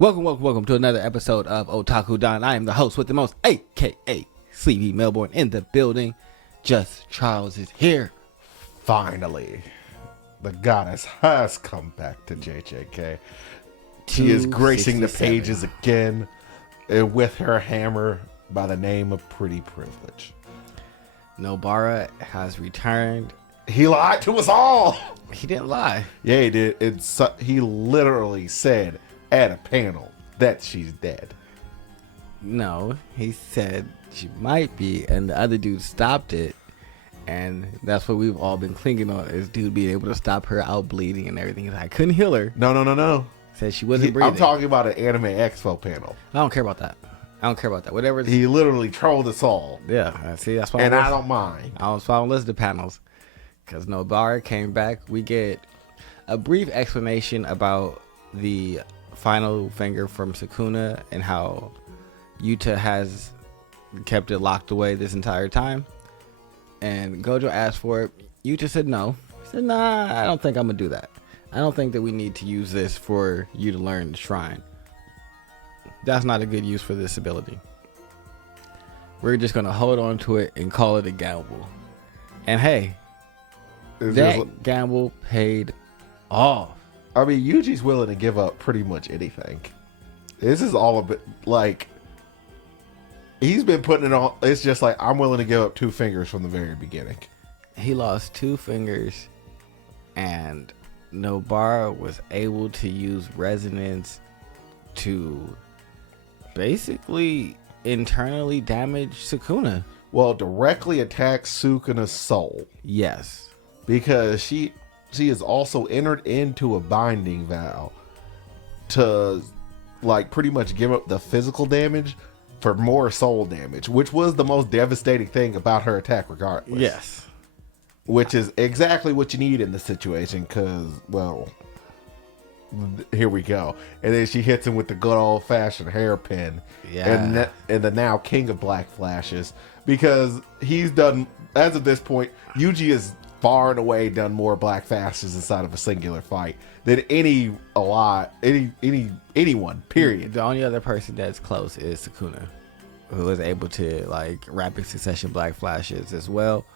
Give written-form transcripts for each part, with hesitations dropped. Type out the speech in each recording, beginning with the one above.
Welcome to another episode of Otaku Don. I am the host with the most, aka Sleepy Melbourne in the building. Just Charles is here. Finally, the goddess has come back to JJK. She is gracing the pages again with her hammer by the name of Pretty Privilege. Nobara has returned. He lied to us all. He didn't lie. Yeah, he did. He literally said at a panel that she's dead. No, he said she might be, and the other dude stopped it. And that's what we've all been clinging on, is dude being able to stop her out bleeding and everything. I couldn't heal her. No. Said she wasn't breathing. I'm talking about an Anime Expo panel. I don't care about that. Whatever. He literally trolled us all. Yeah, see, that's why. And I don't mind. That's why I don't listen to panels. Because Nobara came back. We get a brief explanation about the final finger from Sukuna and how Yuta has kept it locked away this entire time. And Gojo asked for it. Yuta said no. He said, nah, I don't think I'm going to do that. I don't think that we need to use this for you to learn the shrine. That's not a good use for this ability. We're just going to hold on to it and call it a gamble. And hey, that gamble paid off. I mean, Yuji's willing to give up pretty much anything. This is all a bit like he's been putting it on. It's just like, I'm willing to give up 2 fingers from the very beginning. He lost 2 fingers, and Nobara was able to use resonance to basically internally damage Sukuna. Well, directly attack Sukuna's soul. Yes. Because she has also entered into a binding vow to like pretty much give up the physical damage for more soul damage, which was the most devastating thing about her attack regardless. Yes. Which is exactly what you need in this situation because, well, here we go. And then she hits him with the good old-fashioned hairpin. Yeah. And the now king of black flashes. Because he's done, as of this point, Yuji is far and away done more black flashes inside of a singular fight than anyone, period. The only other person that's close is Sukuna, who is able to like rapid succession black flashes as well.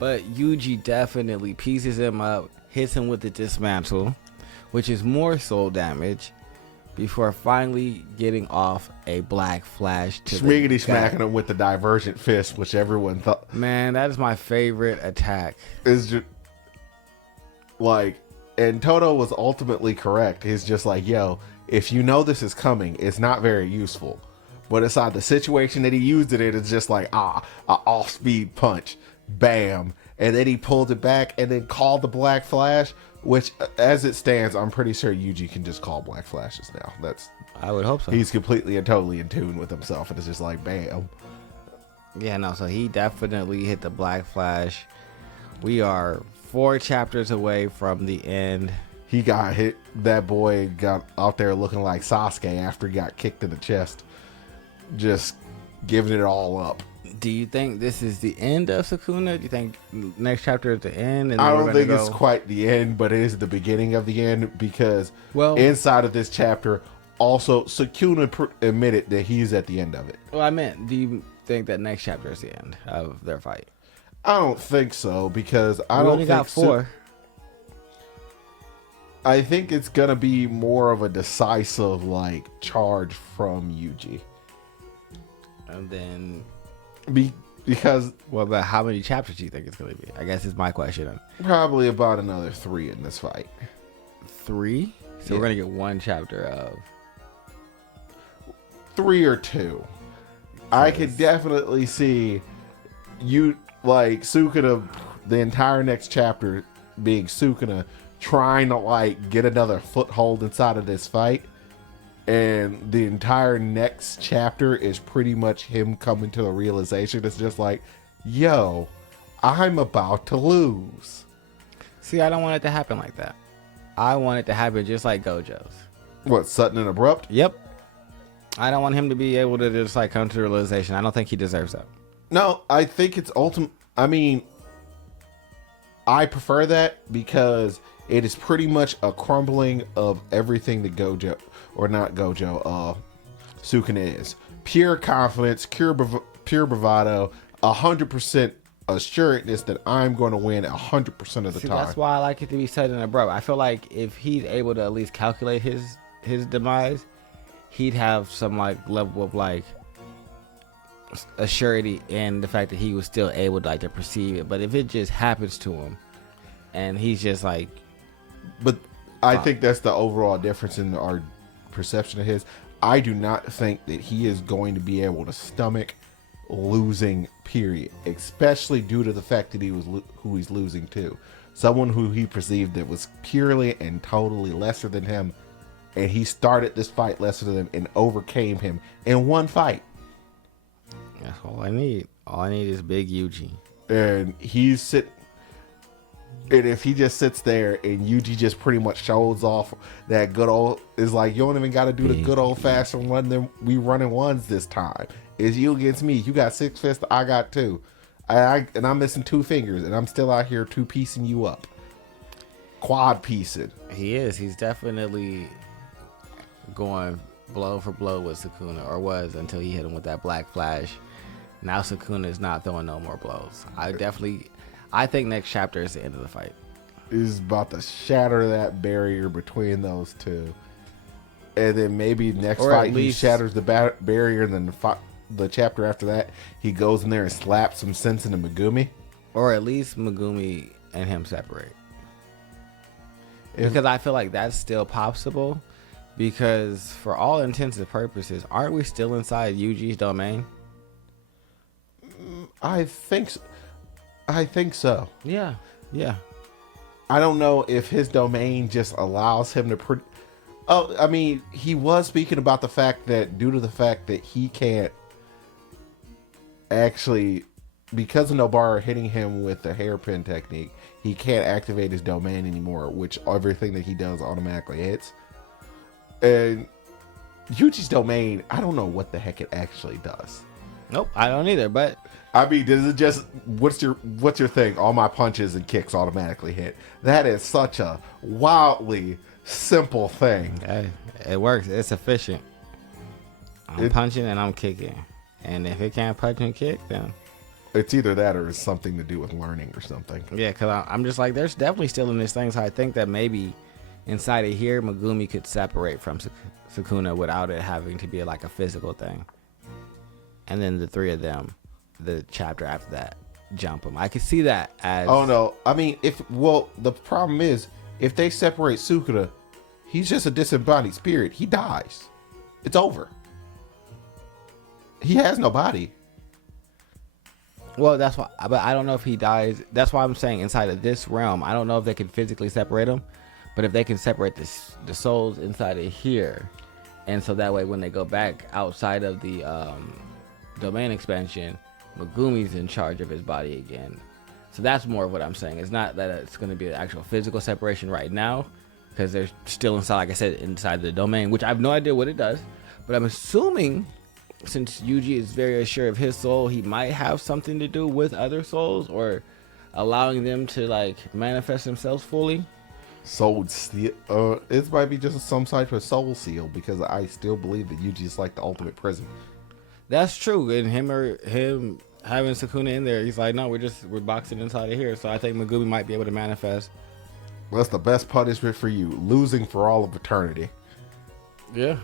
But Yuji definitely pieces him up, hits him with the dismantle, which is more soul damage, before finally getting off a black flash to smacking him with the divergent fist, which everyone thought. Man, that is my favorite attack. Is just like, and Toto was ultimately correct. He's just like, yo, if you know this is coming, it's not very useful. But inside the situation that he used it in, it's just like, an off-speed punch, bam, and then he pulled it back and then called the black flash. Which, as it stands, I'm pretty sure Yuji can just call black flashes now. I would hope so. He's completely and totally in tune with himself, and it's just like, bam. Yeah, no, so he definitely hit the black flash. We are 4 chapters away from the end. He got hit. That boy got out there looking like Sasuke after he got kicked in the chest. Just giving it all up. Do you think this is the end of Sukuna? Do you think next chapter is the end? And I don't think it's quite the end, but it is the beginning of the end because inside of this chapter, also Sukuna admitted that he's at the end of it. Well, I meant, do you think that next chapter is the end of their fight? I don't think so because I don't think got 4. I think it's gonna be more of a decisive like charge from Yuji, and then. Because well, but how many chapters do you think it's going to be? I guess is my question. Probably about another 3 in this fight. 3? So we're going to get 1 chapter of 3 or 2. I could definitely see you like Sukuna, the entire next chapter being Sukuna trying to like get another foothold inside of this fight. And the entire next chapter is pretty much him coming to the realization. It's just like, yo, I'm about to lose. See, I don't want it to happen like that. I want it to happen just like Gojo's. What, sudden and abrupt? Yep. I don't want him to be able to just like come to the realization. I don't think he deserves that. No, I think it's ultimate. I mean, I prefer that because It is pretty much a crumbling of everything that Gojo, or not Gojo, Sukuna is. Pure confidence, pure bravado, 100% assuredness that I'm going to win 100% of the time. That's why I like it to be sudden and abrupt. I feel like if he's able to at least calculate his demise, he'd have some like level of like a surety in the fact that he was still able to like to perceive it. But if it just happens to him and he's just like, but I think that's the overall difference in our perception of his. I do not think that he is going to be able to stomach losing, period, especially due to the fact that he was who he's losing to, someone who he perceived that was purely and totally lesser than him, and he started this fight lesser than him and overcame him in one fight. That's all I need. All I need is big Yuji. And and if he just sits there and Yuji just pretty much shows off that good old, is like, you don't even got to do the good old fashioned run. Then we running ones this time. It's you against me. You got 6 fists. I got 2. And I'm missing 2 fingers, and I'm still out here 2-piecing you up, quad piecing. He is. He's definitely going blow for blow with Sukuna, or was until he hit him with that black flash. Now Sukuna is not throwing no more blows. I think next chapter is the end of the fight. He's about to shatter that barrier between those two. And then maybe next fight he shatters the barrier, and then the chapter after that, he goes in there and slaps some sense into Megumi. Or at least Megumi and him separate. Because I feel like that's still possible. Because for all intents and purposes, aren't we still inside Yuji's domain? I think so. Yeah. I don't know if his domain just allows him to... I mean, he was speaking about the fact that due to the fact that he can't actually... Because of Nobara hitting him with the hairpin technique, he can't activate his domain anymore, which everything that he does automatically hits. And Yuji's domain, I don't know what the heck it actually does. Nope, I don't either, but... I mean, does it just... What's your thing? All my punches and kicks automatically hit. That is such a wildly simple thing. Hey, it works. It's efficient. I'm punching and I'm kicking. And if it can't punch and kick, then... It's either that or it's something to do with learning or something. Yeah, because I'm just like, there's definitely still in this thing, so I think that maybe inside of here, Megumi could separate from Sukuna without it having to be like a physical thing. And then the 3 of them, the chapter after that, jump him. I could see that as... Oh, no. I mean, the problem is, if they separate Sukuna, he's just a disembodied spirit. He dies. It's over. He has no body. Well, that's why, but I don't know if he dies. That's why I'm saying inside of this realm, I don't know if they can physically separate him, but if they can separate the souls inside of here, and so that way when they go back outside of the domain expansion, Megumi's in charge of his body again. So that's more of what I'm saying. It's not that it's going to be an actual physical separation right now, because they're still inside, like I said, inside the domain, which I have no idea what it does, but I'm assuming, since Yuji is very assured of his soul, he might have something to do with other souls, or allowing them to like manifest themselves fully. Soul seal. It might be just some type of soul seal, because I still believe that Yuji is like the ultimate prison. That's true. And him having Sukuna in there, he's like, no, we're boxing inside of here. So I think Megumi might be able to manifest. That's the best punishment for you, losing for all of eternity. Yeah.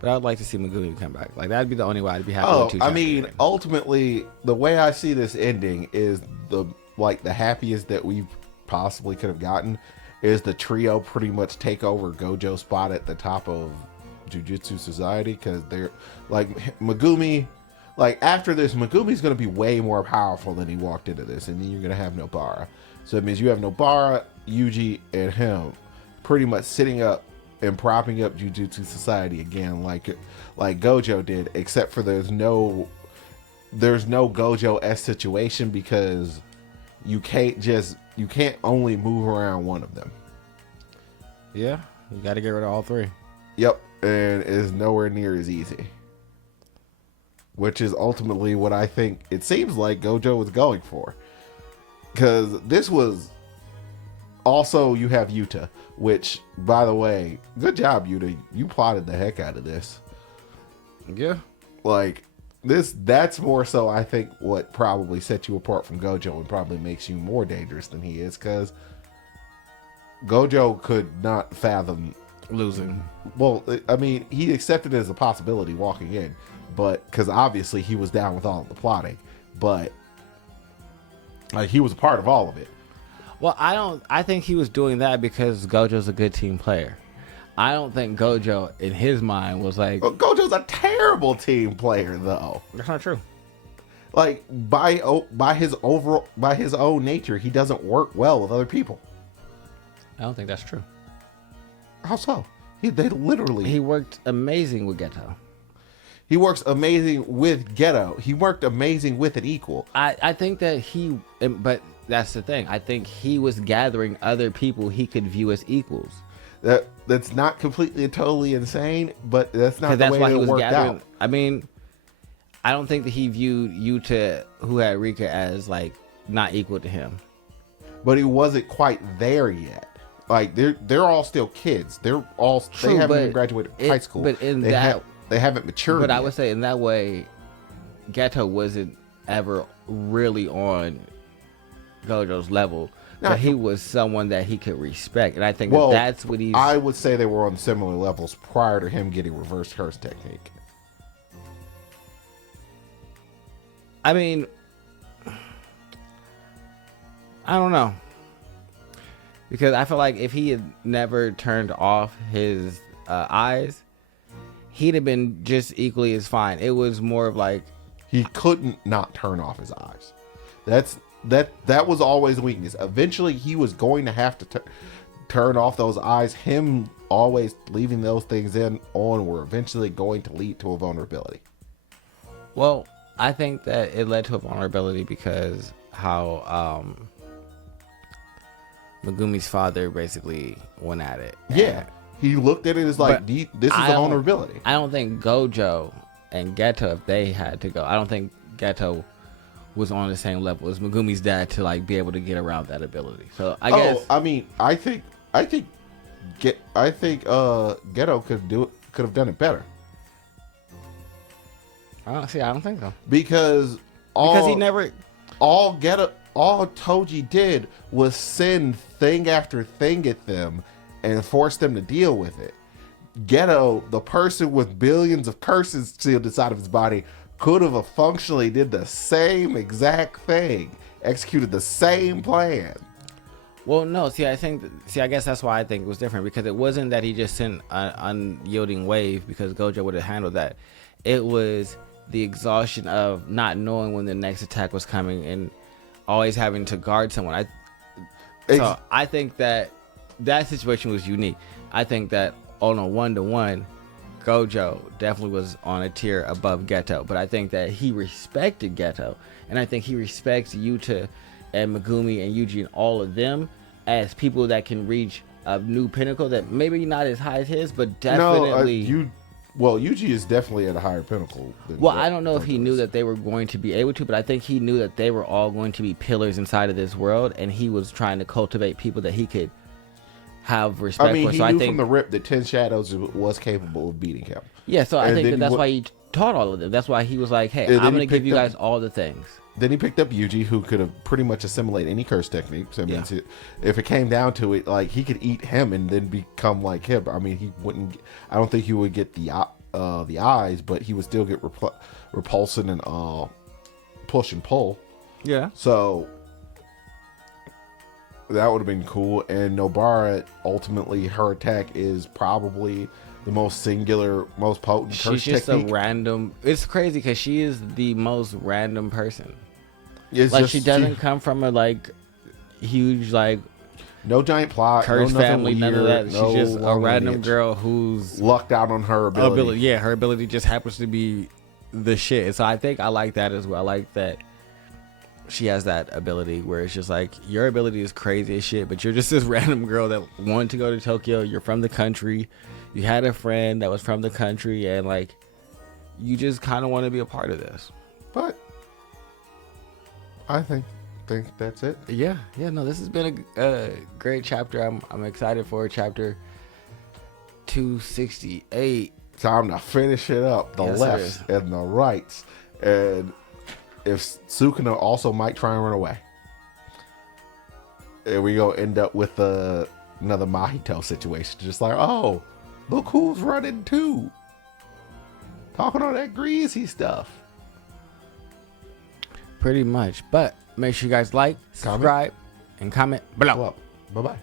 But I'd like to see Megumi come back. Like, that'd be the only way I'd be happy with 2 I mean, ultimately, the way I see this ending is the happiest that we possibly could have gotten is the trio pretty much take over Gojo's spot at the top of Jujutsu Society, because they're like Megumi. Like, after this, Megumi's going to be way more powerful than he walked into this, and then you're going to have Nobara. So it means you have Nobara, Yuji, and him pretty much sitting up and propping up Jujutsu Society again, like Gojo did, except for there's no Gojo-esque situation, because you can't only move around one of them. Yeah, you got to get rid of all 3. Yep, and it's nowhere near as easy. Which is ultimately what I think it seems like Gojo was going for. Because this was Also, you have Yuta, which, by the way, good job, Yuta. You plotted the heck out of this. Yeah. Like, that's more so, I think, what probably set you apart from Gojo and probably makes you more dangerous than he is, because Gojo could not fathom losing. Well, I mean, he accepted it as a possibility walking in, but because obviously he was down with all of the plotting, but like he was a part of all of it. Well, I think he was doing that because Gojo's a good team player. I don't think Gojo, in his mind, was like... Gojo's a terrible team player, though. That's not true. Like, by his own nature, he doesn't work well with other people. I don't think that's true. How so? He worked amazing with Geto. He works amazing with Geto. He worked amazing with an equal. I think that but that's the thing. I think he was gathering other people he could view as equals. That's not completely and totally insane, but that's not the way it worked out. I mean, I don't think that he viewed Yuta, who had Rika, as like not equal to him. But he wasn't quite there yet. Like they're all still kids. They haven't even graduated high school. But they haven't matured. But yet. I would say in that way, Geto wasn't ever really on Gojo's level. But he was someone that he could respect, and I think that's what he's... I would say they were on similar levels prior to him getting reverse curse technique. I mean, I don't know. Because I feel like if he had never turned off his eyes, he'd have been just equally as fine. It was more of like... He couldn't not turn off his eyes. That was always a weakness. Eventually, he was going to have to turn off those eyes. Him always leaving those things on were eventually going to lead to a vulnerability. Well, I think that it led to a vulnerability because how Megumi's father basically went at it. Yeah, he looked at it as like, this is a vulnerability. I don't think Gojo and Geto, if they had to go, I don't think Geto was on the same level as Megumi's dad to like be able to get around that ability. So I guess. I mean, I think Geto could have done it better. I don't think so. Because he never. All Toji did was send thing after thing at them and force them to deal with it. Geto, the person with billions of curses sealed inside of his body, could have functionally did the same exact thing, executed the same plan. Well, no. I guess that's why I think it was different, because it wasn't that he just sent an unyielding wave because Gojo would have handled that. It was the exhaustion of not knowing when the next attack was coming and always having to guard someone. So I think that situation was unique. I think that on a 1-to-1, Gojo definitely was on a tier above Geto, but I think that he respected Geto, and I think he respects Yuta and Megumi and Yuji and all of them as people that can reach a new pinnacle that maybe not as high as his, but definitely... Yuji is definitely at a higher pinnacle. I don't know if he knew that they were going to be able to, but I think he knew that they were all going to be pillars inside of this world, and he was trying to cultivate people that he could have respect for. He knew from the rip that 10 Shadows was capable of beating him. Yeah, so I think that's why he taught all of them. That's why he was like, hey, I'm going to give you guys all the things. Then he picked up Yuji, who could have pretty much assimilated any curse technique. So if it came down to it, like, he could eat him and then become like him. I mean, he wouldn't. I don't think he would get the eyes, but he would still get repulsion and push and pull. Yeah. So that would have been cool. And Nobara, ultimately, her attack is probably the most singular, most potent curse technique. She's just a random... It's crazy because she is the most random person. She doesn't come from a, like, huge, like... No giant plot, curse family, none of that. No, she's just a random girl who's... lucked out on her ability. Yeah, her ability just happens to be the shit. So I think I like that as well. I like that she has that ability where it's just like, your ability is crazy as shit, but you're just this random girl that wanted to go to Tokyo. You're from the country. You had a friend that was from the country, and like, you just kind of want to be a part of this. But I think think that's it. Yeah. No, this has been a great chapter. I'm excited for chapter 268. Time to finish it up. The Yes, it lefts is. and the rights, and if Sukuna also might try and run away, and we gonna end up with another Mahito situation. Just like, oh, look who's running too. Talking on that greasy stuff. Pretty much. But make sure you guys like, subscribe, and comment below. Well, bye-bye.